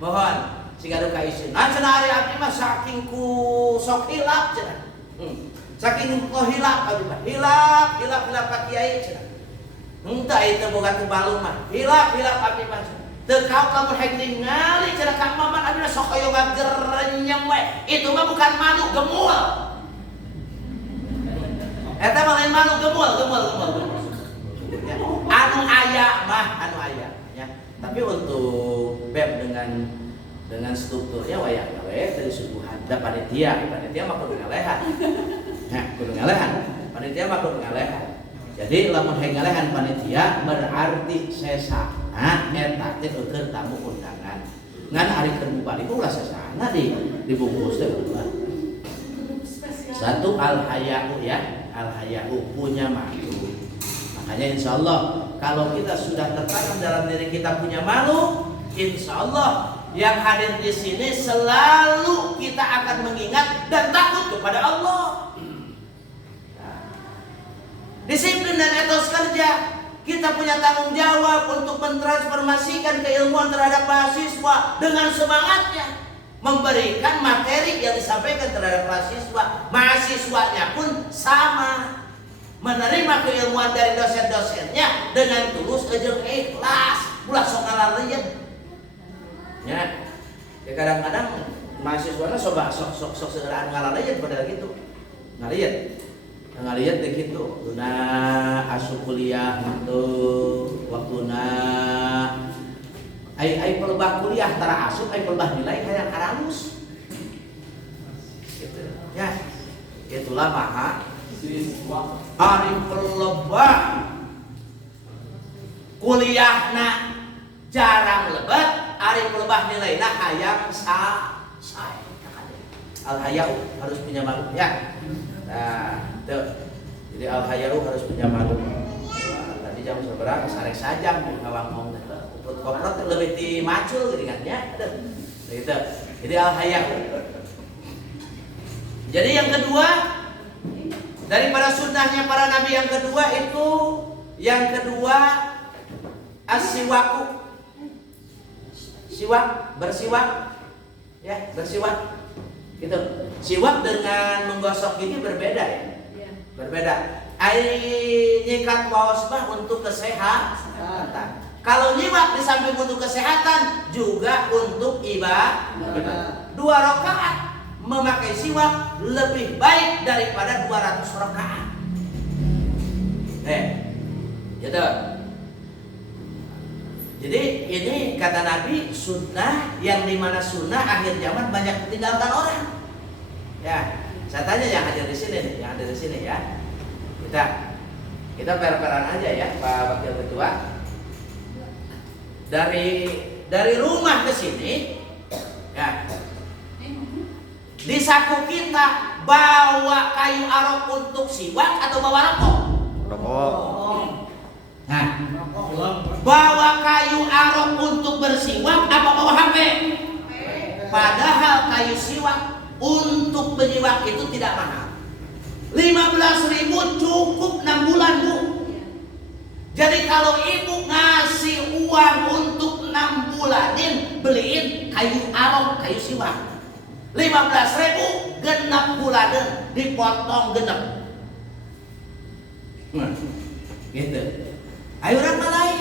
mohon sehingga duka isin. Nah cenah ari abdi mah saking ku sok hilap cenah. Saking kok hilap abi mah. Hilap Pak Kiai cenah. Henteu itu boga teu balung mah. Hilap abi mah. Teu kaot lamun hayang ningali cenah Kang Maman abi mah sok aya ngagerenyem we. Itu mah bukan manuk gemul. Eta mah lain manuk gemul. Ya. Anu aya ya. Tapi untuk BEM dengan strukturnya wayang gawe dari subuhan da panitia mah kudu ngalehan. Nah, kudu ngalehan. Panitia mah kudu ngalehan. Jadi lamun hayang ngalehan panitia berarti sesa. Nah, eta teh keur tamu undangan. Ngan ari teu balik ulah sesana dibungkus teh ulah. Satu al-haya'u ya, al-haya'u punya malu. Makanya insya Allah kalau kita sudah tertanam dalam diri kita punya malu, insya Allah yang hadir di sini selalu kita akan mengingat dan takut kepada Allah. Disiplin dan etos kerja, kita punya tanggung jawab untuk mentransformasikan keilmuan terhadap mahasiswa dengan semangatnya, memberikan materi yang disampaikan terhadap mahasiswa. Mahasiswanya pun sama, menerima keilmuan dari dosen-dosennya dengan tulus jeung ikhlas. Ulah sok ngalarieun. Ya kadang-kadang mahasiswana sok segeraan ngalarieun padahal gitu. Ngaliat deh gitu. Tuna asup kuliah itu waktuna ai pelebah kuliah tara asup ai pelebah nilai hayang haralus. Gitu. Ya. Itulah mahasiswa. Ari pelebah kuliahna jarang lebet, ari pelebah nilaina hayang sae. Al-haya'u harus punya malu ya. Nah, tuh. Jadi al-haya'u harus punya malu. Tadi jam seberapa sarek saja ngawang ngomong koprot lebih ti macul gitu kan ya. Gitu. Jadi al-haya'u. Jadi yang kedua daripada sunnahnya para nabi yang kedua as-siwaku. Siwak, bersiwak. Ya, bersiwak. Gitu. Siwak dengan menggosok gigi berbeda ya. Berbeda. Nyikat wasbah untuk kesehatan. Kalau nyiwak di samping untuk kesehatan juga untuk ibadah. 2 rakaat memakai siwak lebih baik daripada 200 rakaat. Gitu. Jadi ini kata Nabi sunnah yang dimana sunnah akhir zaman banyak ditinggalkan orang. Ya, saya tanya yang hadir di sini nih, ya. Kita per-peran aja ya, Pak Wakil Ketua. Dari rumah ke sini, ya. Di saku kita bawa kayu arok untuk siwak atau bawa rokok? Rokok. Nah, bawa kayu arok untuk bersiwak apa bawa HP? Padahal kayu siwak untuk bersiwak itu tidak mahal. 15.000 cukup 6 bulan Bu. Jadi kalau ibu ngasih uang untuk 6 bulanin beliin kayu arok, kayu siwak 15.000 genap bulanan dipotong genap. Gitu. Ayo orang lain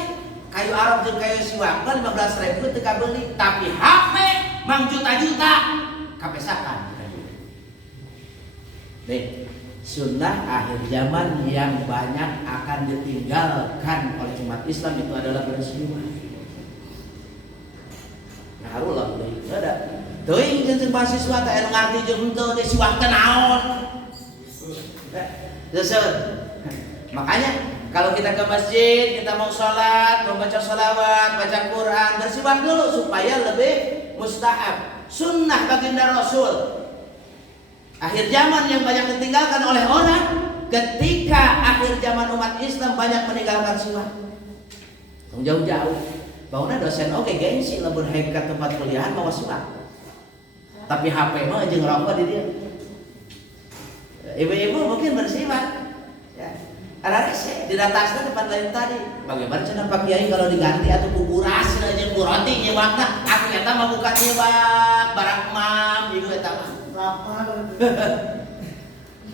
kayu arok jeung kayu siwak 15.000 teu kabeli, tapi HP mang juta-juta kapesakan. Nih, sunnah akhir zaman yang banyak akan ditinggalkan oleh umat Islam itu adalah bersiwak. Nah, harulah deui ada. Teuing jeung mahasiswa teh anu ngarti jeung henteu teh siwak teh naon. Makanya kalau kita ke masjid, kita mau sholat, mau baca sholawat, baca Quran, bersiwak dulu supaya lebih mustahab. Sunnah baginda Rasul. Akhir zaman yang banyak ditinggalkan oleh orang, ketika akhir zaman umat Islam banyak meninggalkan siwak. Jauh-jauh. Bauna dosen oke gengsi lamun hayang ka tempat kuliahan mawa siwak. Tapi HP mah jeung rokok di dia. Ibu-ibu mungkin bersiwak. Ya. Ada rese di atasnya tempat lain tadi. Bagaimana cenah Pak Kiai kalau diganti atau kuburas jeung Bu Roti nyewakna? Aku eta mah bukan nyewak, barang mam ibu eta mah.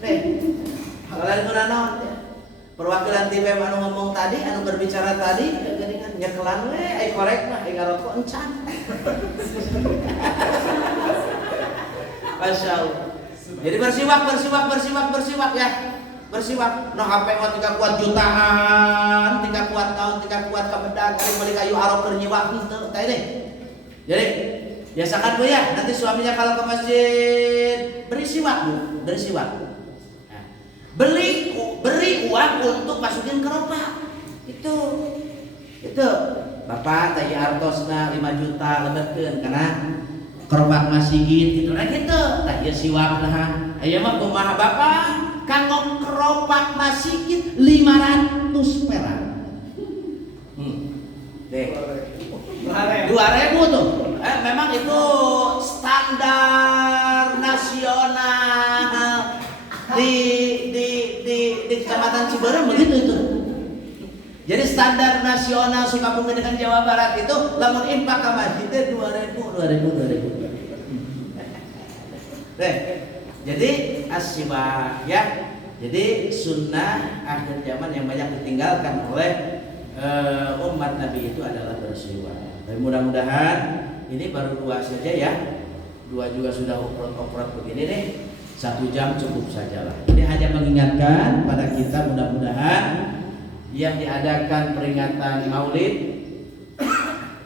Nih, kalau itu naon perwakilan tim anu ngomong tadi, anu berbicara tadi, gini kan nyekelan we, ai korek mah, ai ngarokok encan. Masya Allah. Jadi bersiwak ya. Bersiwak. No HP mah tinggal kuat jutaan, tinggal kuat tahun, tinggal kuat kamedang, kali beli kayu arok keur nyiwak henteu teh ini. Jadi biasakan Bu ya, nanti suaminya kalau ke masjid beri siwak Bu, beri siwak. Nah, beri uang untuk masukin keropak. Itu Bapak teh artosna 5 juta lebetkeun kana keropak masjid gitu lah gitu. Tah ieu siwak nah. Aya mah kumaha Bapak? Kanggo keropak masjid 500 perak. Deh. 2.000 tuh. Memang itu standar nasional di Kecamatan Ciberem begitu itu. Jadi standar nasional Sukabumi dengan Jawa Barat itu lamun infak ka masjid 2.000. Deh. Jadi as-siwak ya. Jadi sunnah akhir zaman yang banyak ditinggalkan oleh umat Nabi itu adalah bersiwak. Tapi mudah-mudahan ini baru 2 saja ya. 2 juga sudah oprot begini nih. 1 jam cukup sajalah. Ini hanya mengingatkan pada kita mudah-mudahan yang diadakan peringatan Maulid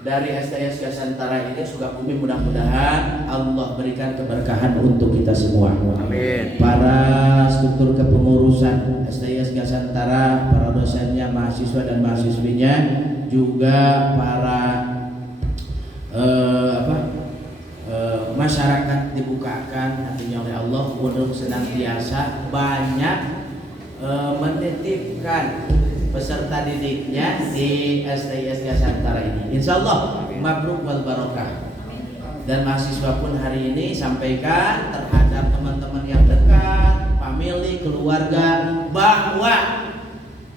dari STS Gasantara ini Sukabumi mudah-mudahan Allah berikan keberkahan untuk kita semua. Amin. Para struktur kepengurusan STS Gasantara, para dosennya, mahasiswa dan mahasiswinya, juga para masyarakat dibukakan hatinya oleh Allah untuk senantiasa banyak menitipkan peserta didiknya di STS Gasantara ini. Insya Allah mabruk wal barokah. Dan mahasiswa pun hari ini sampaikan terhadap teman-teman yang dekat, famili, keluarga, bahwa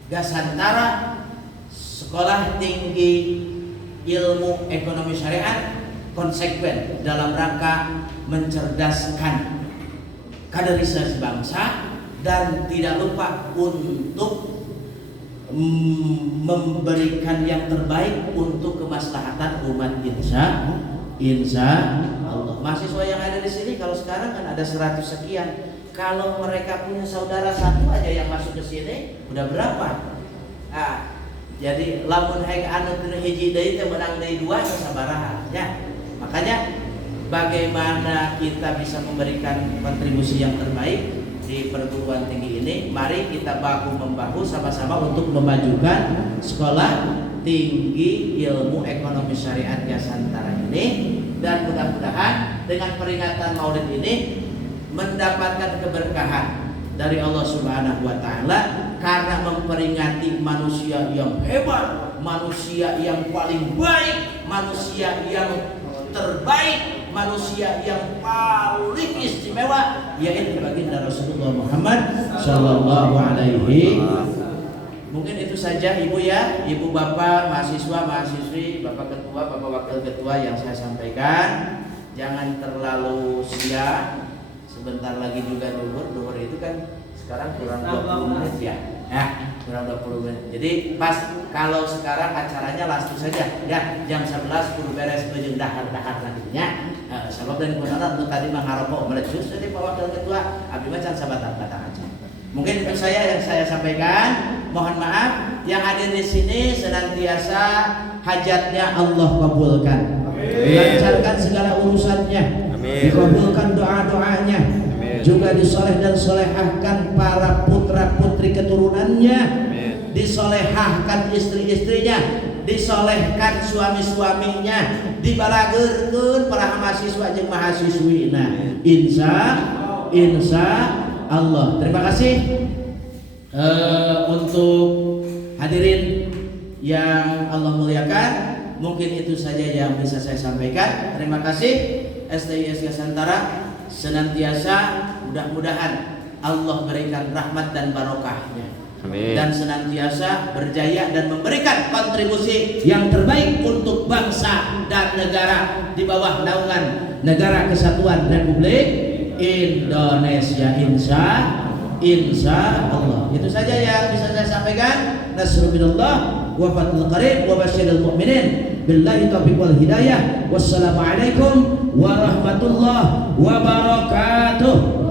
Gasantara Sekolah Tinggi Ilmu Ekonomi Syariat konsekuen dalam rangka mencerdaskan kaderisasi bangsa dan tidak lupa untuk memberikan yang terbaik untuk kemaslahatan umat insya Allah. Mahasiswa yang ada di sini kalau sekarang kan ada 100 sekian. Kalau mereka punya saudara satu aja yang masuk ke sini udah berapa? Nah, jadi lamun haik anu teu hiji deui teh menang deui 2 sabaraha ya. Makanya bagaimana kita bisa memberikan kontribusi yang terbaik di perguruan tinggi ini, mari kita bahu-membahu sama-sama untuk memajukan Sekolah Tinggi Ilmu Ekonomi Syariat Gasantara ini, dan mudah-mudahan dengan peringatan Maulid ini mendapatkan keberkahan dari Allah Subhanahu wa taala karena memperingati manusia yang hebat, manusia yang paling baik, manusia yang terbaik, manusia yang paling istimewa, yaitu baginda Rasulullah Muhammad sallallahu alaihi. Mungkin itu saja Ibu ya, Ibu Bapak, mahasiswa, mahasiswi, Bapak Ketua, Bapak Wakil Ketua yang saya sampaikan. Jangan terlalu siang. Sebentar lagi juga duhur itu kan sekarang kurang 20 menit ya. Kurang 20 menit. Jadi pas kalau sekarang acaranya langsung saja ya, jam 11 kudu beres bejeung dahar-dahar nantinya. Sabab dan kebenaran untuk tadi mangharoko melecus jadi Pak Wakil Ketua abdi mah can sabatang-batang aja. Mungkin itu saya yang saya sampaikan. Mohon maaf yang hadir di sini senantiasa hajatnya Allah kabulkan. Lancarkan segala urusannya. Dikabulkan doa-doanya. Juga disoleh dan solehahkan para putra-putri keturunannya. Disolehahkan istri-istrinya, disolehkan suami-suaminya, dibalageurkeun para mahasiswa jeung mahasiswina. Insya Allah. Terima kasih untuk hadirin yang Allah muliakan. Mungkin itu saja yang bisa saya sampaikan. Terima kasih. STIS Gasantara senantiasa mudah-mudahan Allah berikan rahmat dan barokahnya. Amin. Dan senantiasa berjaya dan memberikan kontribusi yang terbaik untuk bangsa dan negara di bawah naungan Negara Kesatuan Republik Indonesia. Insya insya Allah. Itu saja yang bisa saya sampaikan. Nasrul minallah wa fathul qarib wa basyiril mu'minin. Billahi taufiq wal hidayah. Wassalamualaikum warahmatullahi wabarakatuh.